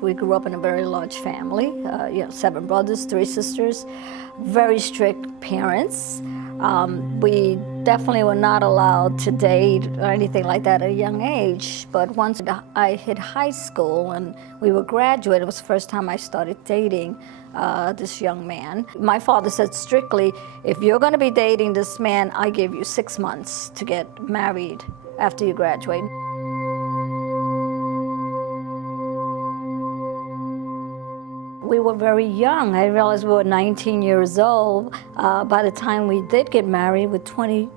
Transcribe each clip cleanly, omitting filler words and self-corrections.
We grew up in a very large family, 7 brothers, 3 sisters, very strict parents. We definitely were not allowed to date or anything like that at a young age. But once I hit high school and we were graduating, it was the first time I started dating this young man. My father said strictly, if you're going to be dating this man, I give you 6 months to get married after you graduate. We were very young. I realized we were 19 years old. By the time we did get married, we're 20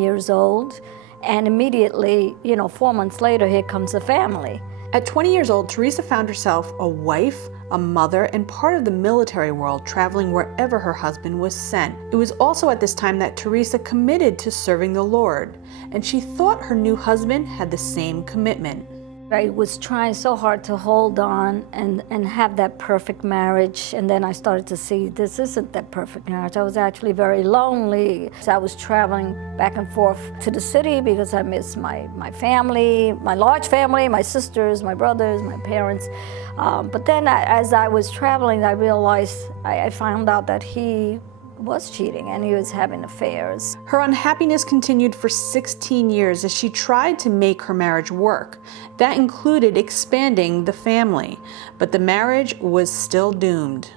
years old. And immediately, 4 months later, here comes the family. At 20 years old, Teresa found herself a wife, a mother, and part of the military world, traveling wherever her husband was sent. It was also at this time that Teresa committed to serving the Lord, and she thought her new husband had the same commitment. I was trying so hard to hold on and have that perfect marriage, and then I started to see this isn't that perfect marriage. I was actually very lonely. So I was traveling back and forth to the city because I missed my family, my large family, my sisters, my brothers, my parents. But then as I was traveling, I realized, I found out that he was cheating and he was having affairs. Her unhappiness continued for 16 years as she tried to make her marriage work. That included expanding the family, but the marriage was still doomed.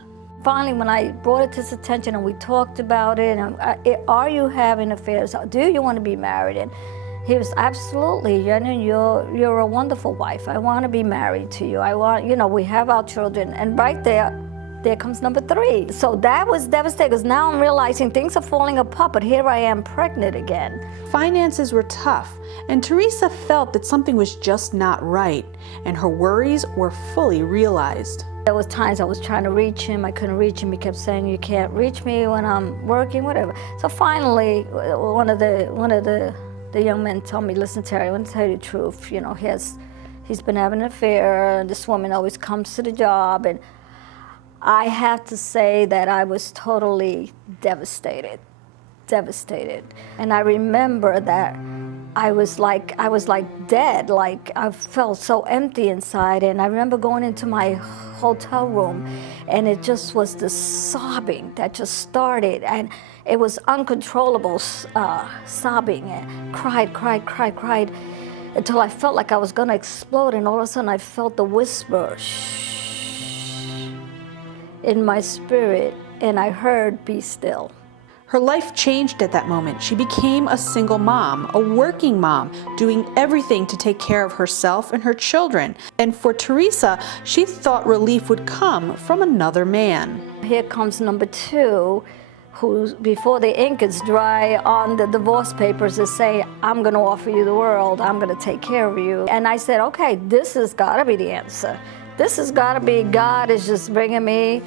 Finally, when I brought it to his attention and we talked about it, are you having affairs? Do you want to be married? And he was absolutely, you're a wonderful wife. I want to be married to you. I want, we have our children. And right there comes number 3. So that was devastating because now I'm realizing things are falling apart, but here I am pregnant again. Finances were tough, and Teresa felt that something was just not right, and her worries were fully realized. There was times I was trying to reach him, I couldn't reach him. He kept saying, you can't reach me when I'm working, whatever. So finally, one of the young men told me, listen, Terry, I want to tell you the truth. He's been having an affair, and this woman always comes to the job, and I have to say that I was totally devastated. And I remember that I was like dead, like I felt so empty inside. And I remember going into my hotel room, and it just was this sobbing that just started, and it was uncontrollable sobbing, and cried, until I felt like I was gonna explode, and all of a sudden I felt the whisper, shh, in my spirit, and I heard, be still. Her life changed at that moment. She became a single mom, a working mom, doing everything to take care of herself and her children. And for Teresa, she thought relief would come from another man. Here comes number 2, who, before the ink is dry on the divorce papers, is saying, I'm gonna offer you the world, I'm gonna take care of you. And I said, okay, this has gotta be the answer. This has gotta be, God is just bringing me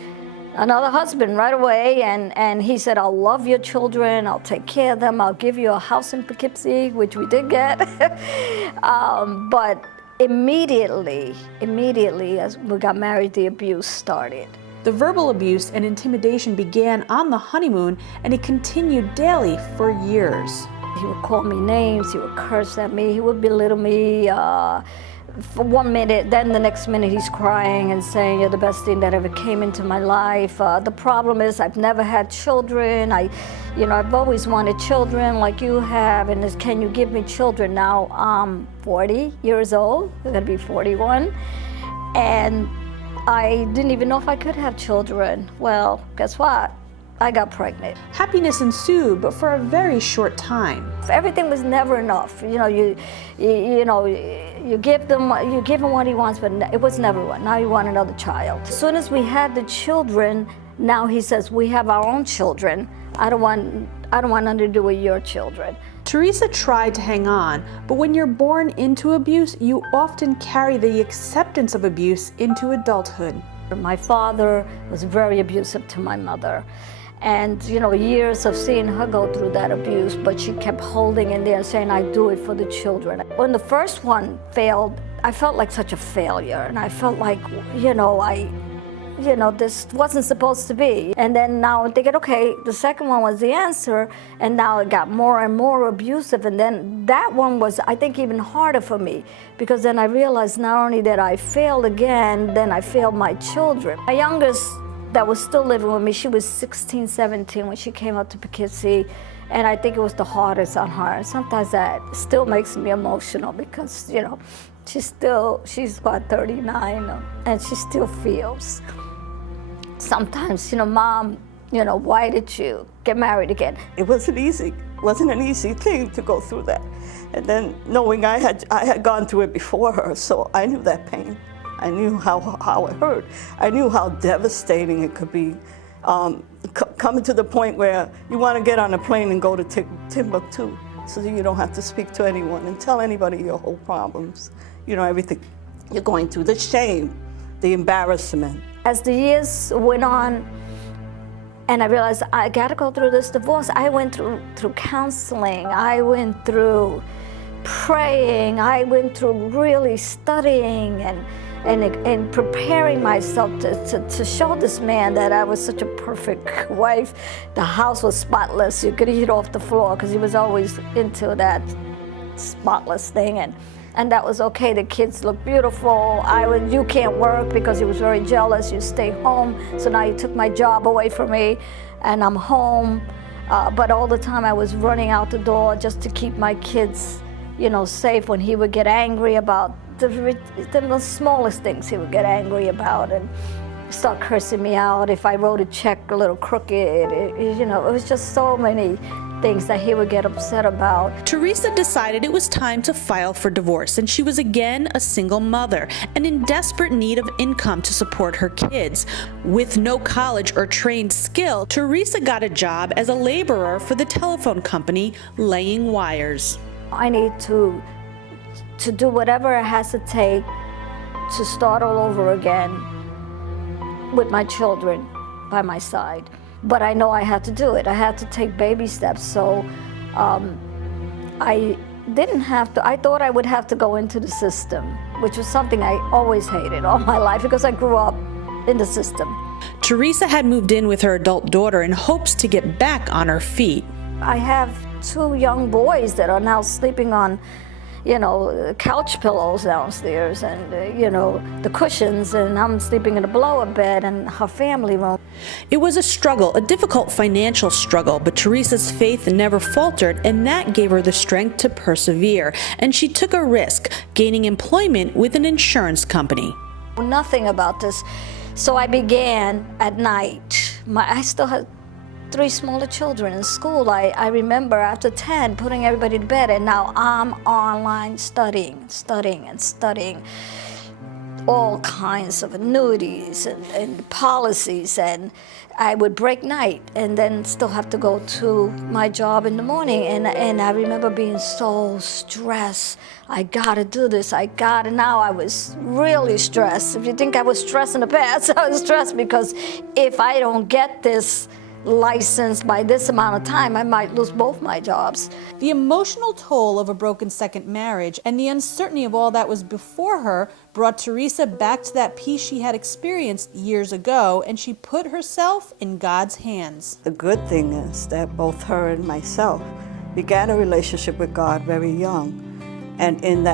another husband right away, and he said, I'll love your children, I'll take care of them, I'll give you a house in Poughkeepsie, which we did get. But immediately as we got married, the abuse started. The verbal abuse and intimidation began on the honeymoon, and it continued daily for years. He would call me names, he would curse at me, he would belittle me. For 1 minute, then the next minute he's crying and saying, you're the best thing that ever came into my life. The problem is I've never had children. I've always wanted children like you have, and can you give me children? Now I'm 40 years old, I'm gonna be 41, and I didn't even know if I could have children. Well, guess what? I got pregnant. Happiness ensued, but for a very short time. Everything was never enough. You give him what he wants, but it was never one. Now you want another child. As soon as we had the children, now he says we have our own children. I don't want nothing to do with your children. Teresa tried to hang on, but when you're born into abuse, you often carry the acceptance of abuse into adulthood. My father was very abusive to my mother. And, years of seeing her go through that abuse, but she kept holding in there and saying, I do it for the children. When the first one failed, I felt like such a failure. And I felt like, this wasn't supposed to be. And then now I'm thinking, okay, the second one was the answer, and now it got more and more abusive. And then that one was, I think, even harder for me, because then I realized not only that I failed again, then I failed my children. My youngest that was still living with me, she was 16, 17 when she came up to Poughkeepsie, and I think it was the hardest on her. Sometimes that still makes me emotional because, she's about 39, and she still feels sometimes, Mom, why did you get married again? It wasn't easy. It wasn't an easy thing to go through that. And then knowing I had gone through it before her, so I knew that pain. I knew how it hurt. I knew how devastating it could be. Coming to the point where you want to get on a plane and go to Timbuktu so that you don't have to speak to anyone and tell anybody your whole problems. Everything you're going through, the shame, the embarrassment. As the years went on, and I realized I got to go through this divorce, I went through counseling, I went through praying, I went through really studying and preparing myself to show this man that I was such a perfect wife. The house was spotless. You could eat off the floor because he was always into that spotless thing. And that was okay. The kids look beautiful. You can't work because he was very jealous. You stay home. So now he took my job away from me, and I'm home. But all the time I was running out the door just to keep my kids, safe when he would get angry about the smallest things. He would get angry about and start cursing me out if I wrote a check a little crooked. It was just so many things that he would get upset about. Teresa decided it was time to file for divorce, and she was again a single mother and in desperate need of income to support her kids. With no college or trained skill, Teresa got a job as a laborer for the telephone company, laying wires. I need to do whatever it has to take to start all over again with my children by my side. But I know I had to do it. I had to take baby steps. So I didn't have to, I thought I would have to go into the system, which was something I always hated all my life because I grew up in the system. Teresa had moved in with her adult daughter in hopes to get back on her feet. I have 2 young boys that are now sleeping on couch pillows downstairs and, the cushions, and I'm sleeping in a blow-up bed in her family room. It was a struggle, a difficult financial struggle, but Teresa's faith never faltered, and that gave her the strength to persevere. And she took a risk, gaining employment with an insurance company. Nothing about this. So I began at night. I still had 3 smaller children in school. I remember after 10 putting everybody to bed, and now I'm online studying all kinds of annuities and policies, and I would break night and then still have to go to my job in the morning, and I remember being so stressed. I gotta do this, now I was really stressed. If you think I was stressed in the past, I was stressed because if I don't get this license by this amount of time, I might lose both my jobs. The emotional toll of a broken second marriage and the uncertainty of all that was before her brought Teresa back to that peace she had experienced years ago, and she put herself in God's hands. The good thing is that both her and myself began a relationship with God very young. And in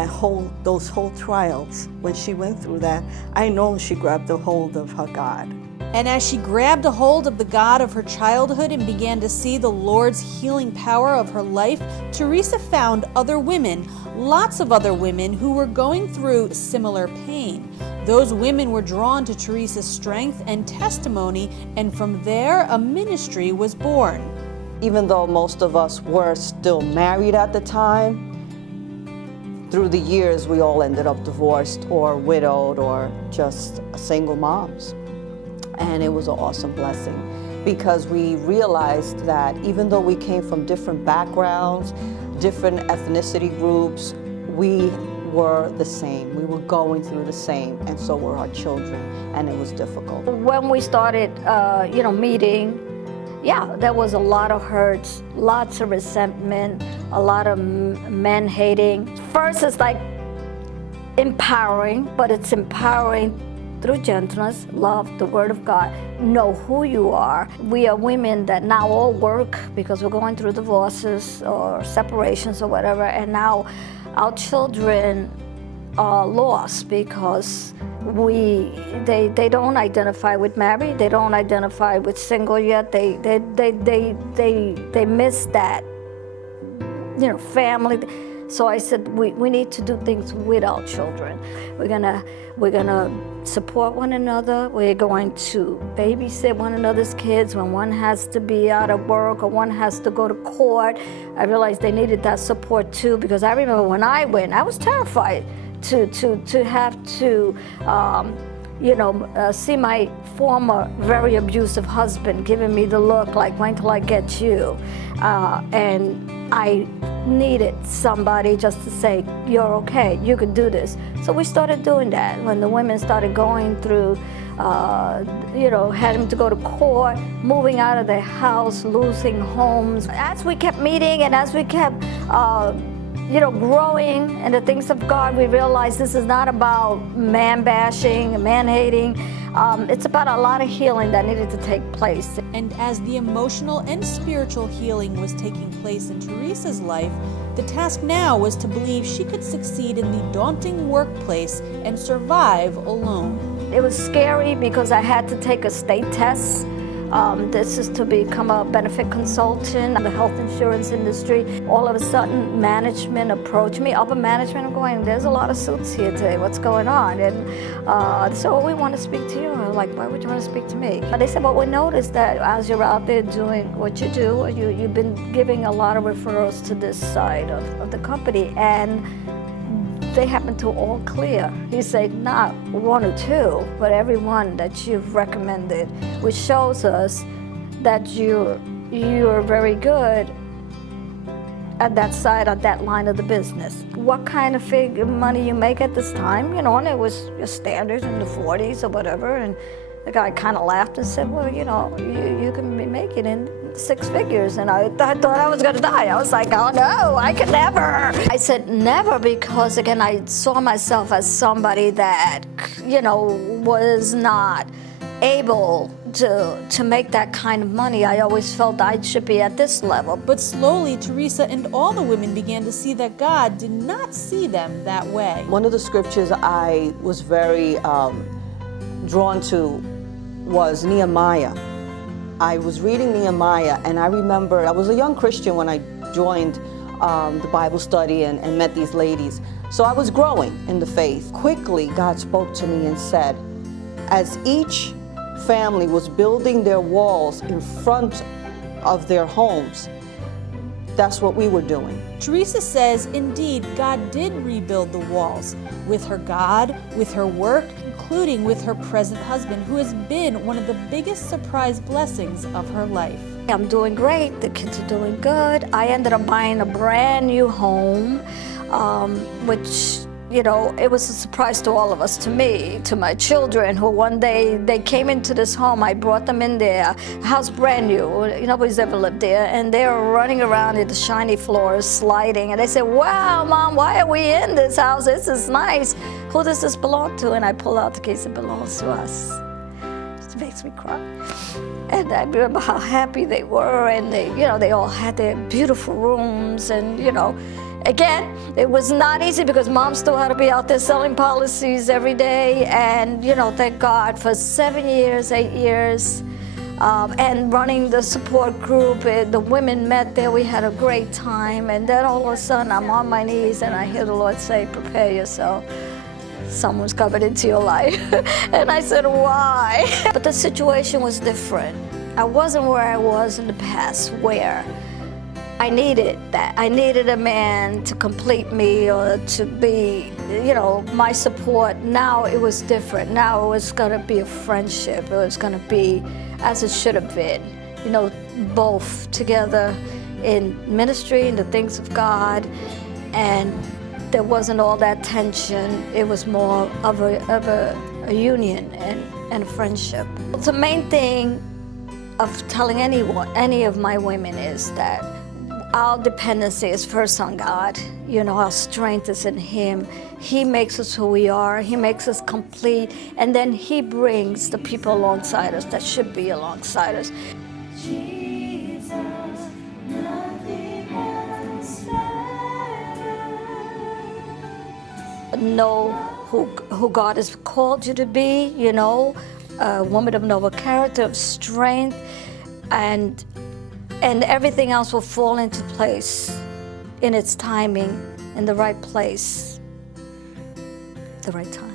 those whole trials, when she went through that, I know she grabbed a hold of her God. And as she grabbed a hold of the God of her childhood and began to see the Lord's healing power of her life, Teresa found other women, lots of other women who were going through similar pain. Those women were drawn to Teresa's strength and testimony, and from there a ministry was born. Even though most of us were still married at the time, through the years we all ended up divorced or widowed or just single moms. And it was an awesome blessing because we realized that even though we came from different backgrounds, different ethnicity groups, we were the same. We were going through the same, and so were our children, and it was difficult. When we started, meeting, there was a lot of hurts, lots of resentment, a lot of men hating. First, it's like empowering, but it's empowering through gentleness, love, the Word of God, know who you are. We are women that now all work because we're going through divorces or separations or whatever, and now our children are lost because they don't identify with married, they don't identify with single yet. They miss that, family. So I said we need to do things with our children. We're gonna support one another. We're going to babysit one another's kids when one has to be out of work or one has to go to court. I realized they needed that support too, because I remember when I went, I was terrified to have to see my former very abusive husband giving me the look like, when till I get you? And I needed somebody just to say, you're okay, you can do this. So we started doing that. When the women started going through, having to go to court, moving out of their house, losing homes. As we kept meeting and as we kept growing in the things of God, we realized this is not about man bashing, man hating. It's about a lot of healing that needed to take place. And as the emotional and spiritual healing was taking place in Teresa's life, the task now was to believe she could succeed in the daunting workplace and survive alone. It was scary because I had to take a state test. This is to become a benefit consultant in the health insurance industry. All of a sudden, management approached me, upper management. I'm going, there's a lot of suits here today. What's going on? And so we want to speak to you. I'm like, why would you want to speak to me? They said, well, we noticed that as you're out there doing what you do, you've been giving a lot of referrals to this side of the company, and they happen to all clear. He said, not one or two, but every one that you've recommended, which shows us that you're very good at that side, at that line of the business. What kind of money you make at this time, and it was your standard in the 40s or whatever, and the guy kind of laughed and said, well, you can be making in 6 figures. And I thought I was going to die. I was like, oh no, I could never. I said never because, again, I saw myself as somebody that, was not able to make that kind of money. I always felt I should be at this level. But slowly, Teresa and all the women began to see that God did not see them that way. One of the scriptures I was very drawn to was Nehemiah. I was reading Nehemiah, and I remember I was a young Christian when I joined the Bible study and met these ladies. So I was growing in the faith. Quickly, God spoke to me and said, as each family was building their walls in front of their homes, that's what we were doing. Teresa says, indeed, God did rebuild the walls with her God, with her work, including with her present husband, who has been one of the biggest surprise blessings of her life. I'm doing great. The kids are doing good. I ended up buying a brand new home, which, it was a surprise to all of us, to me, to my children, who one day they came into this home. I brought them in there, house brand new. Nobody's ever lived there. And they were running around in the shiny floors, sliding. And they said, wow, Mom, why are we in this house? This is nice. Who does this belong to? And I pull out the case, it belongs to us. It makes me cry. And I remember how happy they were, and they all had their beautiful rooms, and again, it was not easy because Mom still had to be out there selling policies every day, and thank God for 7 years, 8 years, and running the support group. The women met there, we had a great time, and then all of a sudden I'm on my knees and I hear the Lord say, prepare yourself. Someone's coming into your life. And I said, why? But the situation was different. I wasn't where I was in the past, where I needed that. I needed a man to complete me or to be, my support. Now it was different. Now it was going to be a friendship. It was going to be as it should have been, both together in ministry and the things of God, and there wasn't all that tension. It was more of a union and a friendship. The main thing of telling any of my women is that Our dependency is first on God. You know, our strength is in Him. He makes us who we are. He makes us complete. And then He brings the people alongside us that should be alongside us. Jesus, nothing else matters. Know who God has called you to be, you know, a woman of noble character, of strength, and everything else will fall into place in its timing, in the right place, the right time.